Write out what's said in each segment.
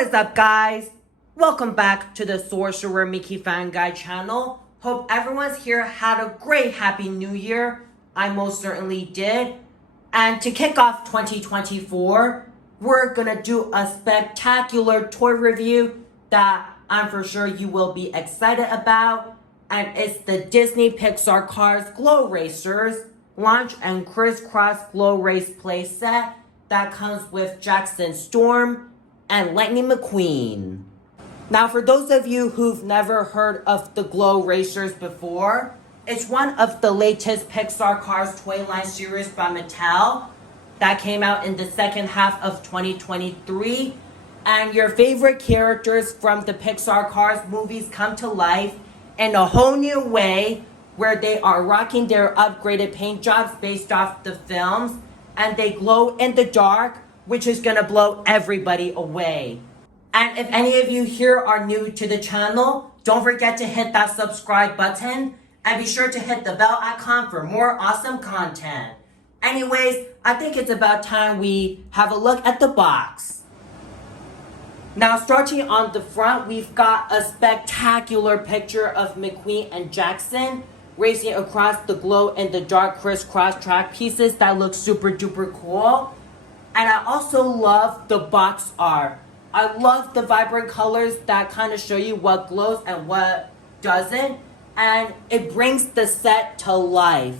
What is up, guys? Welcome back to the Sorcerer Mickey Fan Guide channel. Hope everyone's here had a great happy new year. I most certainly did. And to kick off 2024, we're gonna do a spectacular toy review that I'm for sure you will be excited about. And it's the Disney Pixar Cars Glow Racers Launch and Criss-Cross Glow Race playset that comes with Jackson Storm and Lightning McQueen. Now, for those of you who've never heard of the Glow Racers before, it's one of the latest Pixar Cars toy line series by Mattel that came out in the second half of 2023. And your favorite characters from the Pixar Cars movies come to life in a whole new way, where they are rocking their upgraded paint jobs based off the films, and they glow in the dark, which is gonna blow everybody away. And if any of you here are new to the channel, don't forget to hit that subscribe button and be sure to hit the bell icon for more awesome content. Anyways, I think it's about time we have a look at the box. Now, starting on the front, we've got a spectacular picture of McQueen and Jackson racing across the glow-in-the-dark crisscross track pieces that look super duper cool. And I also love the box art. I love the vibrant colors that kind of show you what glows and what doesn't. And it brings the set to life.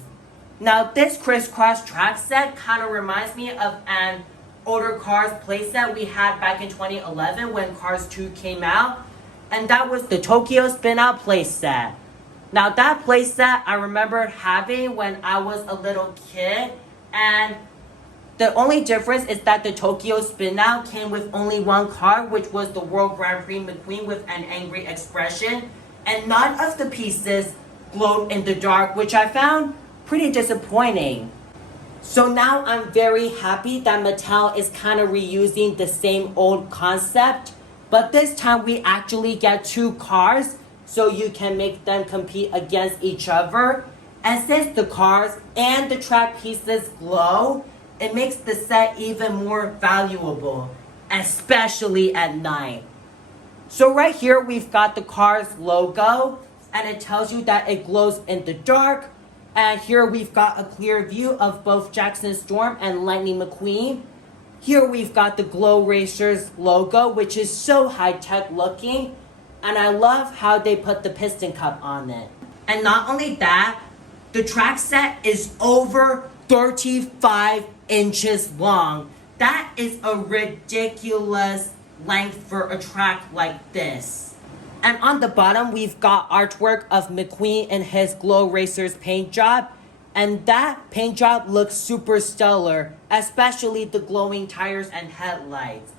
Now, this crisscross track set kind of reminds me of an older Cars playset we had back in 2011 when Cars 2 came out. And that was the Tokyo Spin-Out playset. Now, that playset I remember having when I was a little kid. And the only difference is that the Tokyo Spin-Out came with only one car, which was the World Grand Prix McQueen with an angry expression. And none of the pieces glowed in the dark, which I found pretty disappointing. So now I'm very happy that Mattel is kind of reusing the same old concept. But this time we actually get two cars, so you can make them compete against each other. And since the cars and the track pieces glow, it makes the set even more valuable, especially at night. So right here, we've got the Cars logo, and it tells you that it glows in the dark. And here we've got a clear view of both Jackson Storm and Lightning McQueen. Here we've got the Glow Racers logo, which is so high-tech looking. And I love how they put the piston cup on it. And not only that, the track set is over 35 inches long. That is a ridiculous length for a track like this. And on the bottom, we've got artwork of McQueen and his Glow Racers paint job. And that paint job looks super stellar, especially the glowing tires and headlights.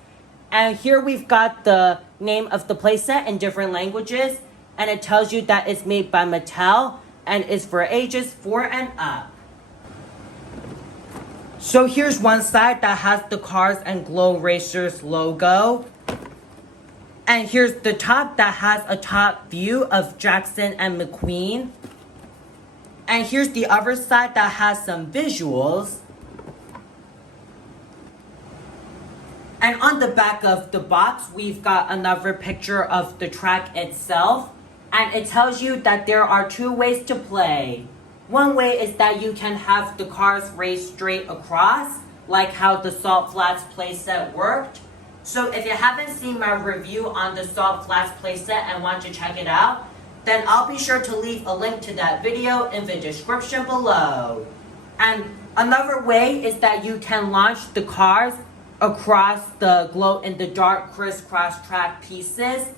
And here we've got the name of the playset in different languages. And it tells you that it's made by Mattel and is for ages 4 and up. So here's one side that has the Cars and Glow Racers logo. And here's the top that has a top view of Jackson and McQueen. And here's the other side that has some visuals. And on the back of the box, we've got another picture of the track itself. And it tells you that there are two ways to play. One way is that you can have the cars race straight across, like how the Salt Flats playset worked. So if you haven't seen my review on the Salt Flats playset and want to check it out, then I'll be sure to leave a link to that video in the description below. And another way is that you can launch the cars across the glow-in-the-dark crisscross track pieces.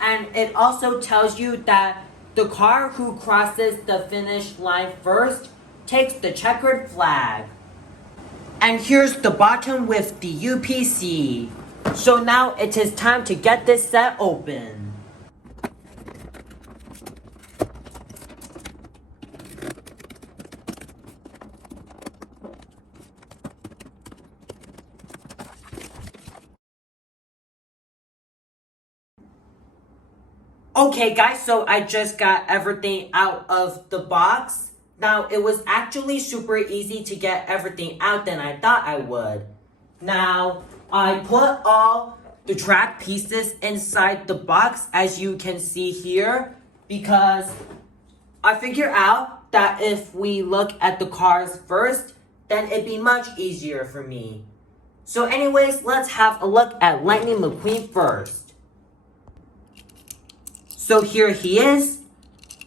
And it also tells you that the car who crosses the finish line first takes the checkered flag. And here's the bottom with the UPC. So now it is time to get this set open. Okay guys, so I just got everything out of the box. Now, it was actually super easy to get everything out than I thought I would. Now, I put all the track pieces inside the box, as you can see here, because I figured out that if we look at the cars first, then it'd be much easier for me. So anyways, let's have a look at Lightning McQueen first. So here he is.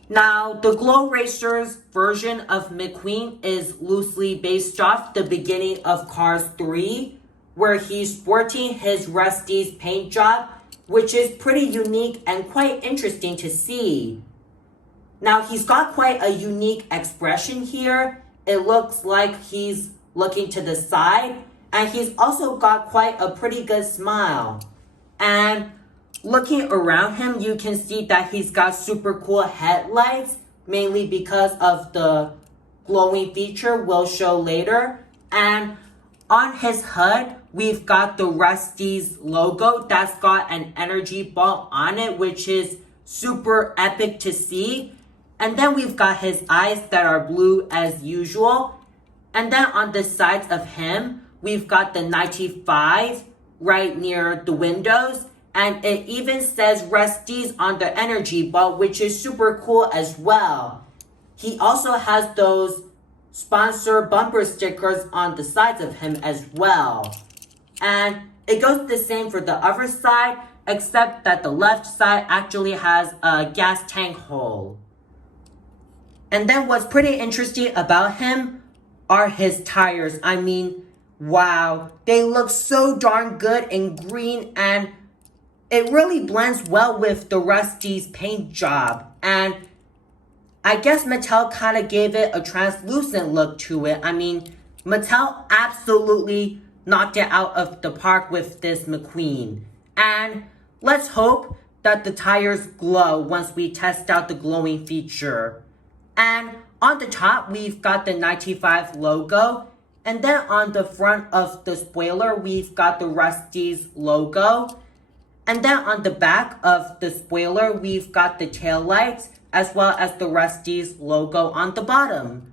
Now, the Glow Racers version of McQueen is loosely based off the beginning of Cars 3, where he's sporting his Rusty's paint job, which is pretty unique and quite interesting to see. Now, he's got quite a unique expression here. It looks like he's looking to the side, and he's also got quite a pretty good smile. And looking around him, you can see that he's got super cool headlights, mainly because of the glowing feature we'll show later. And on his hood, we've got the Rusty's logo that's got an energy ball on it, which is super epic to see. And then we've got his eyes that are blue as usual. And then on the sides of him, we've got the 95 right near the windows. And it even says Rusty's on the energy ball, which is super cool as well. He also has those sponsor bumper stickers on the sides of him as well. And it goes the same for the other side, except that the left side actually has a gas tank hole. And then what's pretty interesting about him are his tires. I mean, wow, they look so darn good in green, and it really blends well with the Rusty's paint job. And I guess Mattel kind of gave it a translucent look to it. I mean, Mattel absolutely knocked it out of the park with this McQueen. And let's hope that the tires glow once we test out the glowing feature. And on the top, we've got the 95 logo. And then on the front of the spoiler, we've got the Rusty's logo. And then on the back of the spoiler, we've got the taillights, as well as the Rusty's logo on the bottom.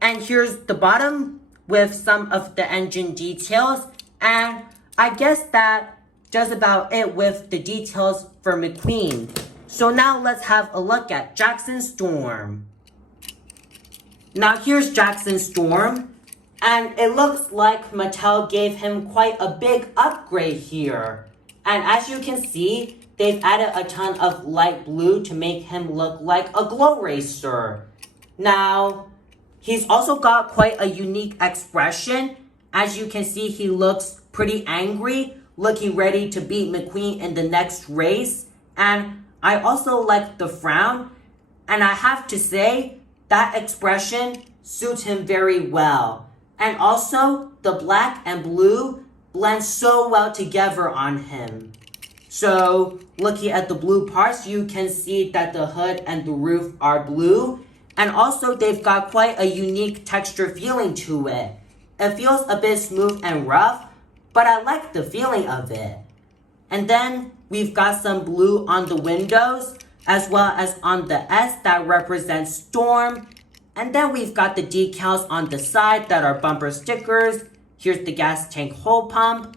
And here's the bottom with some of the engine details. And I guess that does about it with the details for McQueen. So now let's have a look at Jackson Storm. Now here's Jackson Storm. And it looks like Mattel gave him quite a big upgrade here. And as you can see, they've added a ton of light blue to make him look like a glow racer. Now, he's also got quite a unique expression. As you can see, he looks pretty angry, looking ready to beat McQueen in the next race. And I also like the frown. And I have to say, that expression suits him very well. And also, the black and blue blend so well together on him. So, looking at the blue parts, you can see that the hood and the roof are blue. And also, they've got quite a unique texture feeling to it. It feels a bit smooth and rough, but I like the feeling of it. And then, we've got some blue on the windows, as well as on the S that represents Storm. And then we've got the decals on the side that are bumper stickers. Here's the gas tank hole pump.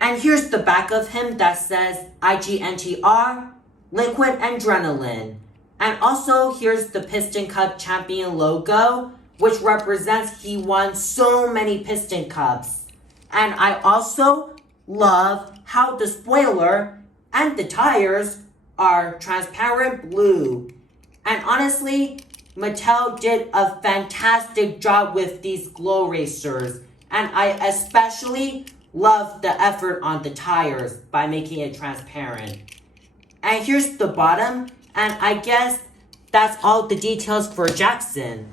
And here's the back of him that says IGNTR, Liquid Adrenaline. And also here's the Piston Cup Champion logo, which represents he won so many Piston Cups. And I also love how the spoiler and the tires are transparent blue. And honestly, Mattel did a fantastic job with these glow racers. And I especially love the effort on the tires by making it transparent. And here's the bottom. And I guess that's all the details for Jackson.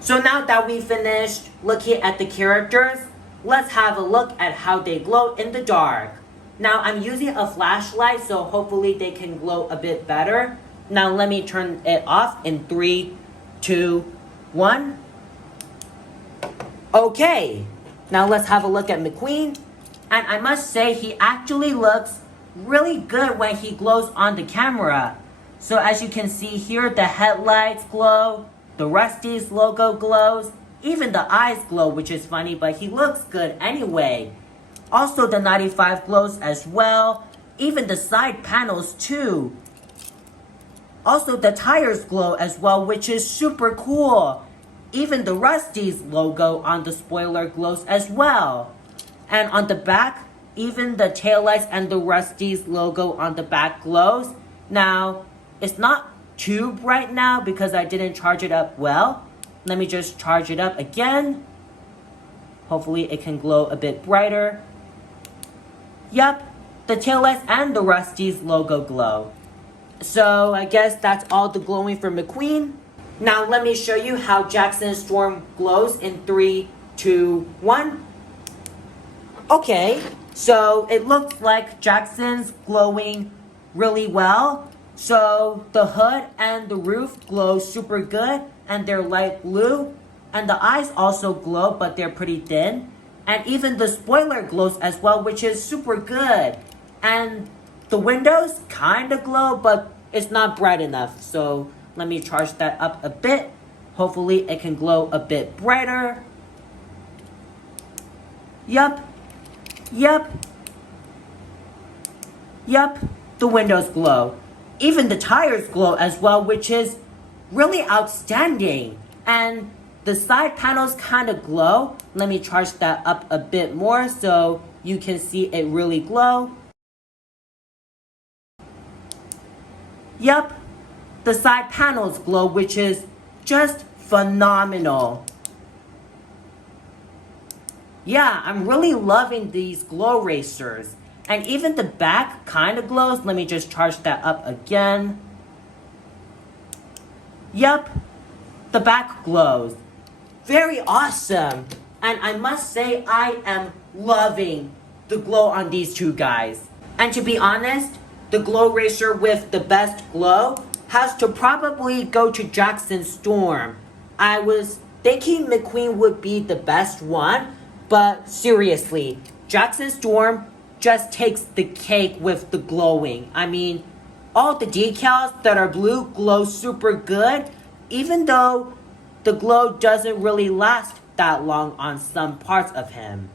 So now that we finished looking at the characters, let's have a look at how they glow in the dark. Now I'm using a flashlight, so hopefully they can glow a bit better. Now let me turn it off in 3, 2, 1. Okay, now let's have a look at McQueen. And I must say he actually looks really good when he glows on the camera. So as you can see here, the headlights glow, the Rusty's logo glows, even the eyes glow, which is funny, but he looks good anyway. Also the 95 glows as well. Even the side panels too. Also the tires glow as well, which is super cool. Even the Rusty's logo on the spoiler glows as well. And on the back, even the taillights and the Rusty's logo on the back glows. Now, it's not too bright now because I didn't charge it up well. Let me just charge it up again. Hopefully it can glow a bit brighter. Yep, the taillights and the Rusty's logo glow. So I guess that's all the glowing for McQueen. Now let me show you how Jackson's Storm glows in 3, 2, 1. Okay, so it looks like Jackson's glowing really well. So the hood and the roof glow super good and they're light blue. And the eyes also glow, but they're pretty thin. And even the spoiler glows as well, which is super good. And the windows kind of glow, but it's not bright enough. So let me charge that up a bit. Hopefully it can glow a bit brighter. Yup. Yup. Yup. The windows glow. Even the tires glow as well, which is really outstanding. And the side panels kind of glow. Let me charge that up a bit more so you can see it really glow. Yup, the side panels glow, which is just phenomenal. Yeah, I'm really loving these glow racers. And even the back kind of glows. Let me just charge that up again. Yup, the back glows. Very awesome. And I must say, I am loving the glow on these two guys. And to be honest, the glow racer with the best glow has to probably go to Jackson Storm. I was thinking McQueen would be the best one, but seriously, Jackson Storm just takes the cake with the glowing. I mean, all the decals that are blue glow super good, even though the glow doesn't really last that long on some parts of him.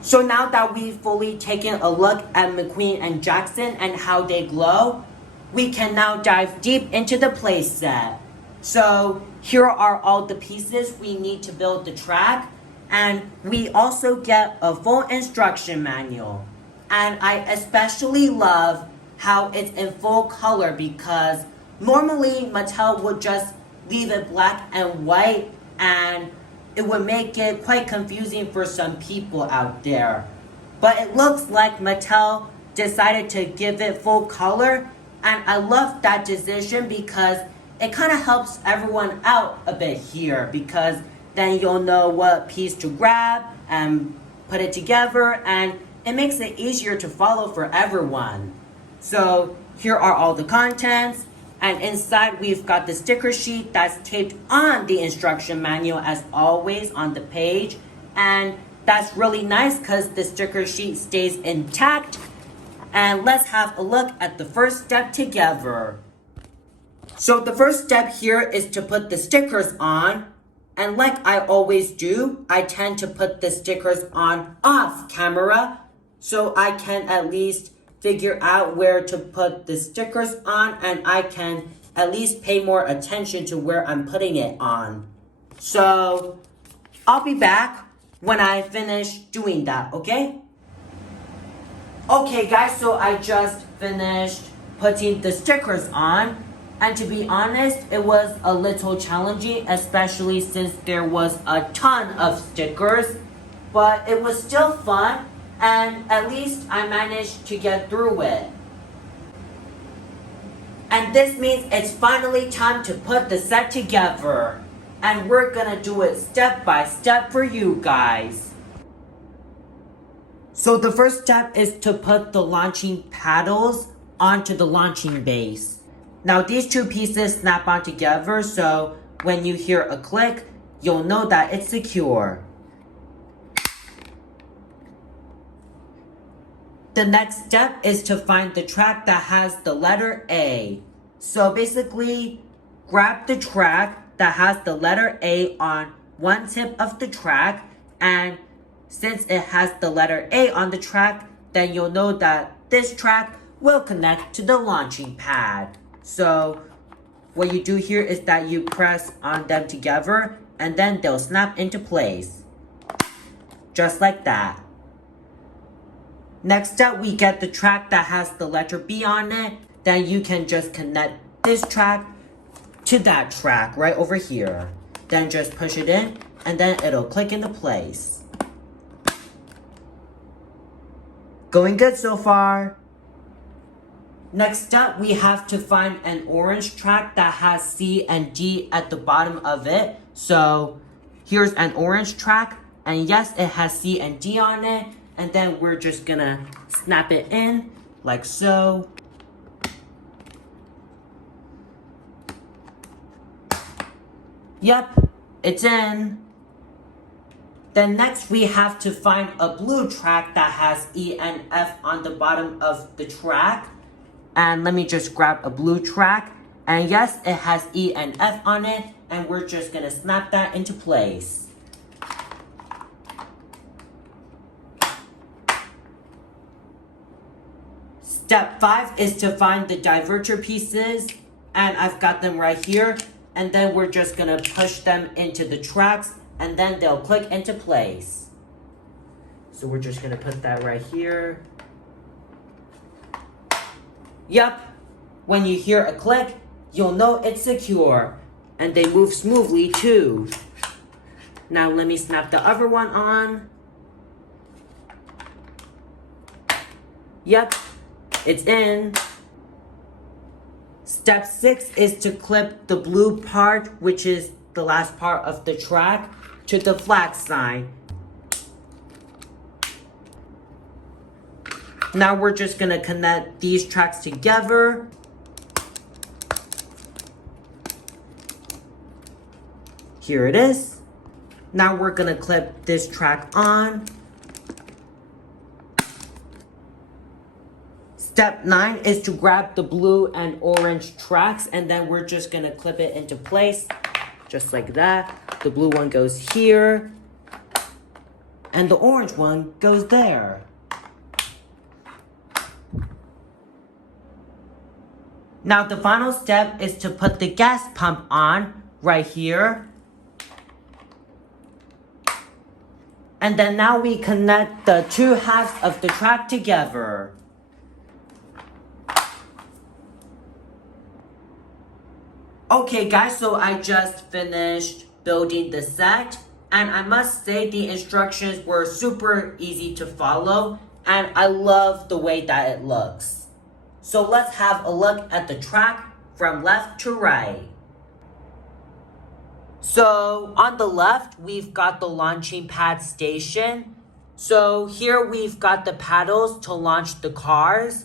So now that we've fully taken a look at McQueen and Jackson and how they glow, we can now dive deep into the playset. So here are all the pieces we need to build the track, and we also get a full instruction manual. And I especially love how it's in full color because normally Mattel would just leave it black and white and it would make it quite confusing for some people out there. But it looks like Mattel decided to give it full color, and I love that decision because it kind of helps everyone out a bit here because then you'll know what piece to grab and put it together, and it makes it easier to follow for everyone. So here are all the contents. And inside we've got the sticker sheet that's taped on the instruction manual as always on the page. And that's really nice because the sticker sheet stays intact. And let's have a look at the first step together. So the first step here is to put the stickers on. And like I always do, I tend to put the stickers on off camera so I can at least figure out where to put the stickers on, and I can at least pay more attention to where I'm putting it on. So I'll be back when I finish doing that, okay? Okay guys, so I just finished putting the stickers on, and to be honest, it was a little challenging, especially since there was a ton of stickers, but it was still fun. And at least I managed to get through it. And this means it's finally time to put the set together. And we're gonna do it step by step for you guys. So the first step is to put the launching paddles onto the launching base. Now these two pieces snap on together, so when you hear a click, you'll know that it's secure. The next step is to find the track that has the letter A. So basically, grab the track that has the letter A on one tip of the track and since it has the letter A on the track, then you'll know that this track will connect to the launching pad. So what you do here is that you press on them together and then they'll snap into place. Just like that. Next up, we get the track that has the letter B on it. Then you can just connect this track to that track right over here. Then just push it in and then it'll click into place. Going good so far. Next up, we have to find an orange track that has C and D at the bottom of it. So here's an orange track, and yes, it has C and D on it. And then we're just gonna snap it in like so. Yep, it's in. Then next we have to find a blue track that has E and F on the bottom of the track. And let me just grab a blue track. And yes, it has E and F on it. And we're just gonna snap that into place. Step 5 is to find the diverter pieces. And I've got them right here. And then we're just gonna push them into the tracks. And then they'll click into place. So we're just gonna put that right here. Yep, when you hear a click, you'll know it's secure. And they move smoothly too. Now let me snap the other one on. Yep, it's in. Step 6 is to clip the blue part, which is the last part of the track, to the flag sign. Now we're just gonna connect these tracks together. Here it is. Now we're gonna clip this track on. Step 9 is to grab the blue and orange tracks, and then we're just gonna clip it into place, just like that. The blue one goes here, and the orange one goes there. Now the final step is to put the gas pump on right here. And then now we connect the two halves of the track together. Okay guys, so I just finished building the set. And I must say the instructions were super easy to follow. And I love the way that it looks. So let's have a look at the track from left to right. So on the left, we've got the launching pad station. So here we've got the paddles to launch the cars.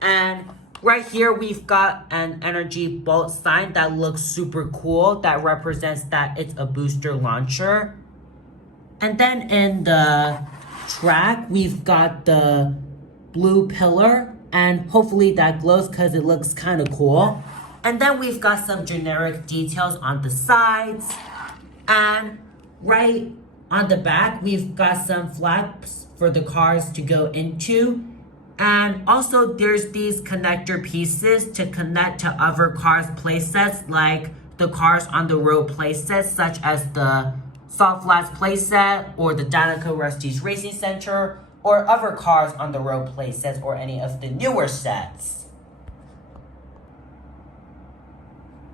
And right here, we've got an energy bolt sign that looks super cool. That represents that it's a booster launcher. And then in the track, we've got the blue pillar. And hopefully that glows because it looks kind of cool. And then we've got some generic details on the sides. And right on the back, we've got some flaps for the cars to go into. And also there's these connector pieces to connect to other cars playsets, like the Cars on the Road playsets, such as the Soft Flats playset or the Danica Rusty's Racing Center, or other Cars on the Road playsets, or any of the newer sets.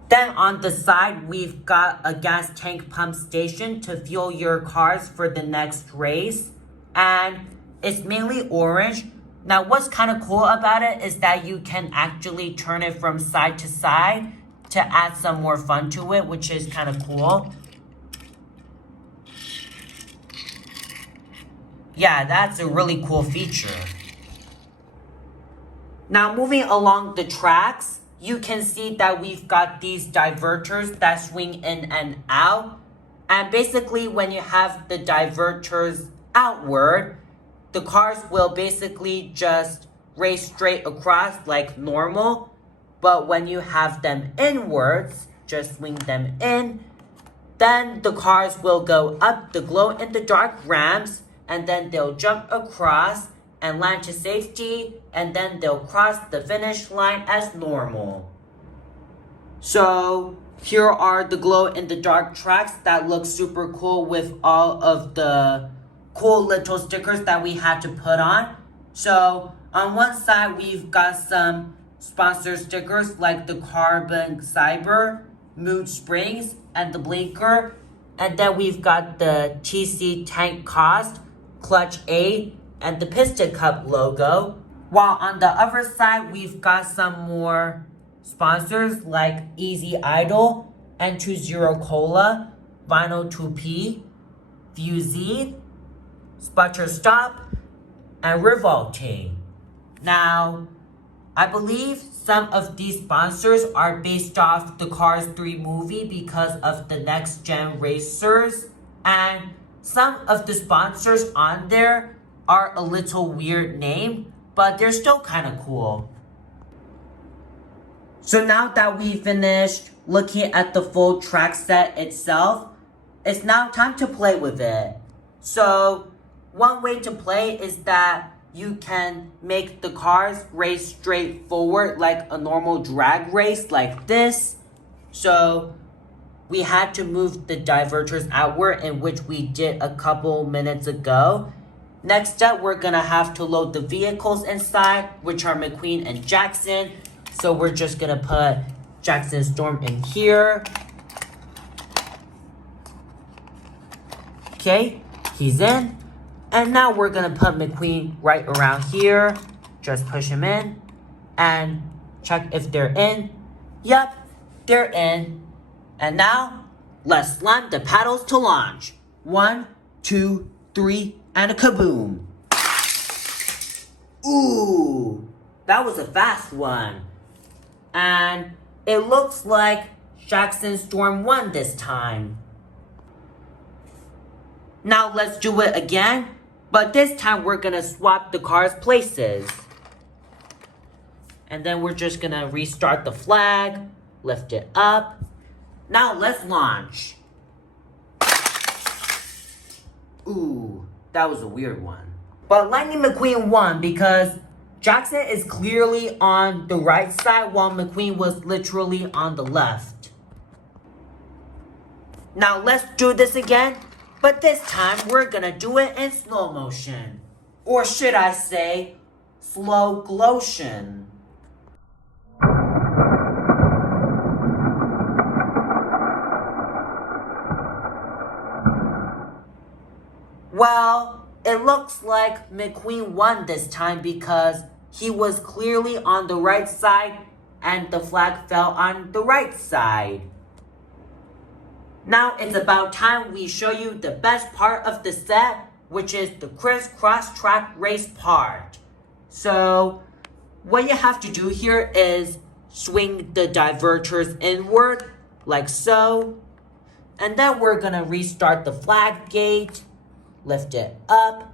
Then on the side, we've got a gas tank pump station to fuel your cars for the next race. And it's mainly orange. Now what's kind of cool about it is that you can actually turn it from side to side to add some more fun to it, which is kind of cool. Yeah, that's a really cool feature. Now moving along the tracks, you can see that we've got these diverters that swing in and out. And basically when you have the diverters outward, the cars will basically just race straight across like normal. But when you have them inwards, just swing them in, Then the cars will go up the glow-in-the-dark ramps, and then they'll jump across and land to safety, and then they'll cross the finish line as normal. So here are the glow-in-the-dark tracks that look super cool with all of the cool little stickers that we had to put on. So on one side, we've got some sponsor stickers like the Carbon Cyber, Mood Springs, and the Blinker. And then we've got the TC Tank Cost, Clutch 8, and the Piston Cup logo. While on the other side, we've got some more sponsors like Easy Idol, N20 Cola, Vinyl 2P, Fusey, Sputter Stop, and Revolting. Now, I believe some of these sponsors are based off the Cars 3 movie because of the Next Gen Racers, and some of the sponsors on there are a little weird name, but they're still kind of cool. So now that we finished looking at the full track set itself, it's now time to play with it. So one way to play is that you can make the cars race straight forward like a normal drag race like this. So we had to move the diverters outward, in which we did a couple minutes ago. Next up, we're gonna have to load the vehicles inside, which are McQueen and Jackson. So we're just gonna put Jackson Storm in here. Okay, he's in. And now we're gonna put McQueen right around here. Just push him in and check if they're in. Yep, they're in. And now, let's slam the paddles to launch. 1, 2, 3, and a kaboom. Ooh, that was a fast one. And it looks like Jackson Storm won this time. Now let's do it again, but this time we're gonna swap the cars places. And then we're just gonna restart the flag, lift it up. Now let's launch. Ooh, that was a weird one. But Lightning McQueen won because Jackson is clearly on the right side while McQueen was literally on the left. Now let's do this again, but this time we're gonna do it in slow motion. Or should I say, slow glotion. Well, it looks like McQueen won this time because he was clearly on the right side and the flag fell on the right side. Now it's about time we show you the best part of the set, which is the Criss-Cross track race part. So what you have to do here is swing the diverters inward like so. And then we're gonna restart the flag gate. Lift it up.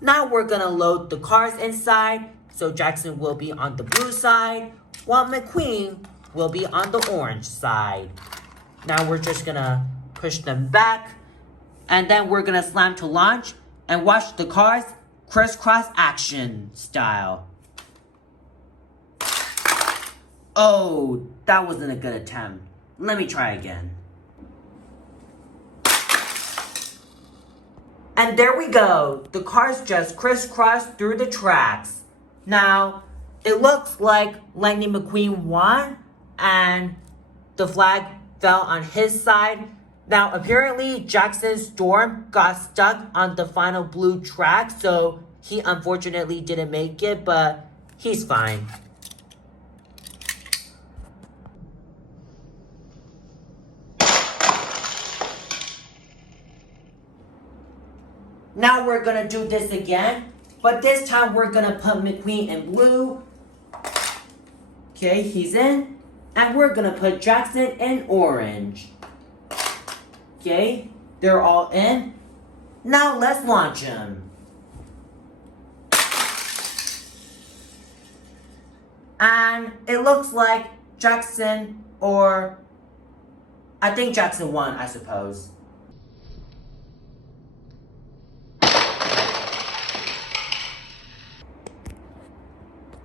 Now we're gonna load the cars inside, so Jackson will be on the blue side, while McQueen will be on the orange side. Now we're just gonna push them back, and then we're gonna slam to launch and watch the cars crisscross action style. Oh, that wasn't a good attempt. Let me try again. And there we go. The cars just crisscrossed through the tracks. Now, it looks like Lightning McQueen won and the flag fell on his side. Now, apparently, Jackson Storm got stuck on the final blue track, so he unfortunately didn't make it, but he's fine. Now we're gonna do this again, but this time we're gonna put McQueen in blue. Okay, he's in. And we're gonna put Jackson in orange. Okay, they're all in. Now let's launch them. And it looks like Jackson or I think Jackson won, I suppose.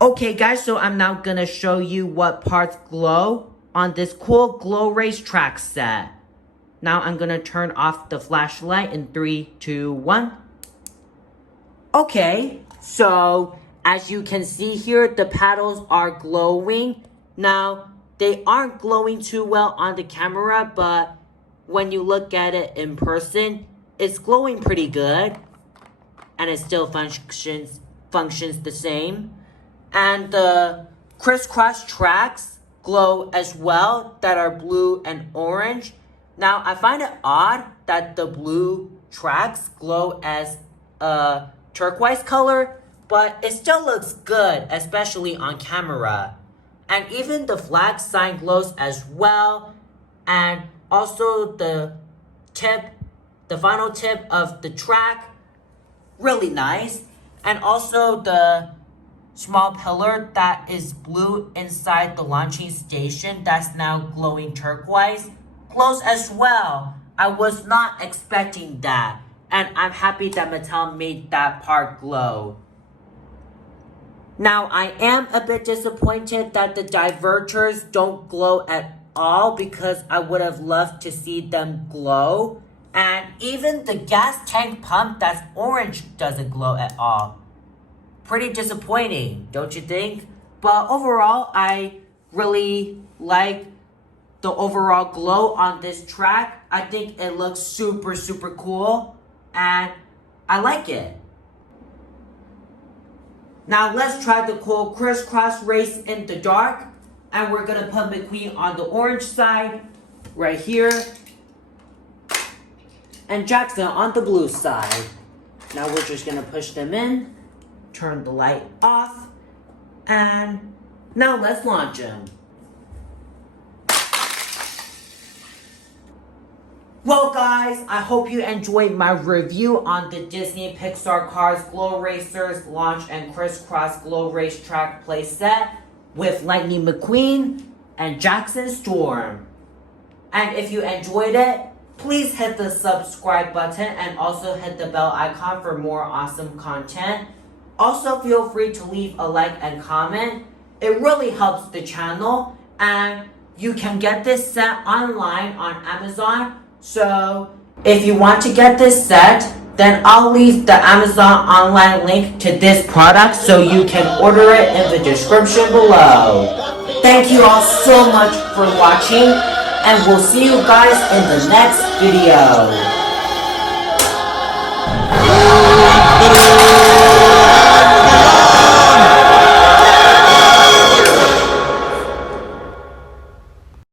Okay guys, so I'm now gonna show you what parts glow on this cool glow racetrack set. Now I'm gonna turn off the flashlight in 3, 2, 1. Okay, so as you can see here, the paddles are glowing. Now, they aren't glowing too well on the camera, but when you look at it in person, it's glowing pretty good. And it still functions the same. And the Criss-Cross tracks glow as well, that are blue and orange. Now, I find it odd that the blue tracks glow as a turquoise color, but it still looks good, especially on camera. And even the flag sign glows as well. And also the final tip of the track, really nice. And also the small pillar that is blue inside the launching station that's now glowing turquoise glows as well. I was not expecting that, and I'm happy that Mattel made that part glow. Now, I am a bit disappointed that the diverters don't glow at all, because I would have loved to see them glow. And even the gas tank pump that's orange doesn't glow at all. Pretty disappointing, don't you think? But overall, I really like the overall glow on this track. I think it looks super, super cool, and I like it. Now let's try the cool Criss-Cross race in the dark. And we're gonna put McQueen on the orange side, right here. And Jackson on the blue side. Now we're just gonna push them in, turn the light off, and now let's launch them. Well guys, I hope you enjoyed my review on the Disney Pixar Cars Glow Racers Launch and Criss-Cross Glow Racetrack playset with Lightning McQueen and Jackson Storm. And if you enjoyed it, please hit the subscribe button and also hit the bell icon for more awesome content. Also, feel free to leave a like and comment. It really helps the channel, and you can get this set online on Amazon. So if you want to get this set, then I'll leave the Amazon online link to this product so you can order it in the description below. Thank you all so much for watching, and we'll see you guys in the next video.